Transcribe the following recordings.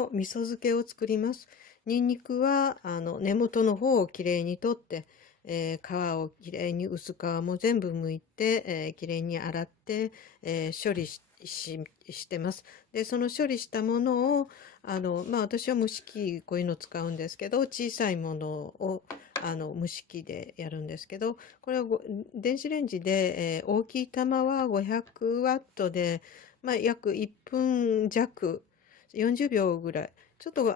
の味噌漬けを作ります。にんにくは根元の方をきれいに取って、皮をきれいに薄皮も全部剥いて、きれいに洗って、処理してます。で、その処理したものを私は蒸し器こういうの使うんですけど、小さいものを蒸し器でやるんですけど、これは電子レンジで、大きい玉は500ワットで、約1分弱、40秒ぐらい。ちょっと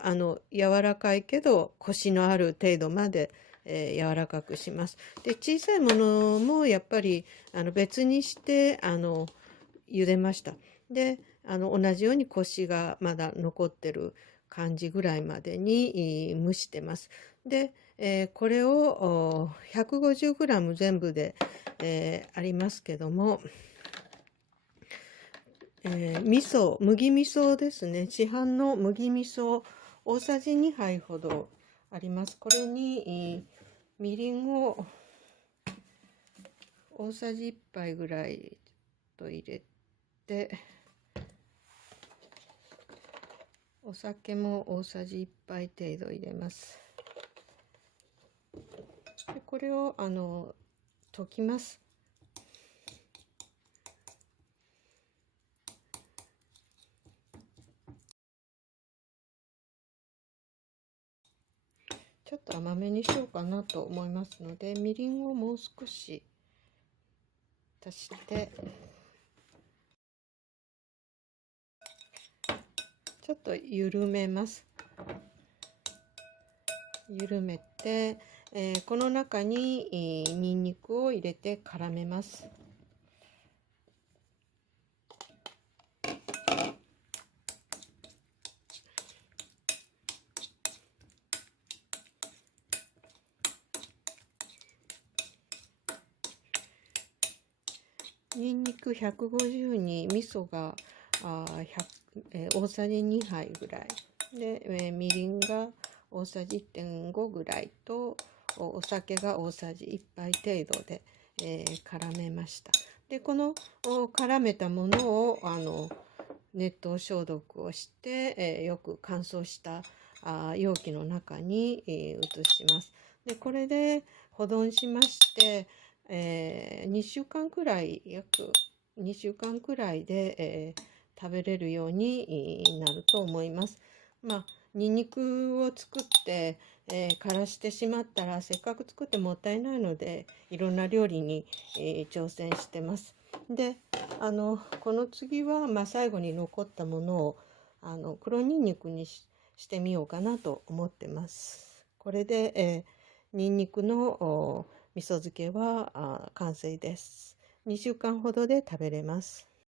柔らかいけどコシのある程度まで、柔らかくします。で、小さいものもやっぱり別にして茹でました。で、同じようにコシがまだ残ってる感じぐらいまでに蒸してます。で、これを 150g 全部で、ありますけども、味噌、麦味噌ですね。市販の麦味噌大さじ2杯ほどあります。これにみりんを大さじ1杯ぐらいと入れて、お酒も大さじ1杯程度入れます。でこれを溶きます。ちょっと甘めにしようかなと思いますので、みりんをもう少し足して、ちょっと緩めます。緩めて、この中ににんにくを入れて絡めます。にんにく150に味噌が大さじ2杯ぐらいで、みりんが大さじ 1.5 ぐらいとお酒が大さじ1杯程度で、絡めました。でこの絡めたものを熱湯消毒をして、よく乾燥した容器の中に、移します。でこれで保存しまして、2週間くらい、約2週間くらいで、食べれるようになると思います。にんにくを作って、枯らしてしまったらせっかく作ってもったいないので、いろんな料理に、挑戦してます。でこの次は、最後に残ったものを黒にんにくにしてみようかなと思ってます。これで、にんにくの味噌漬けは完成です。2週間ほどで食べれます。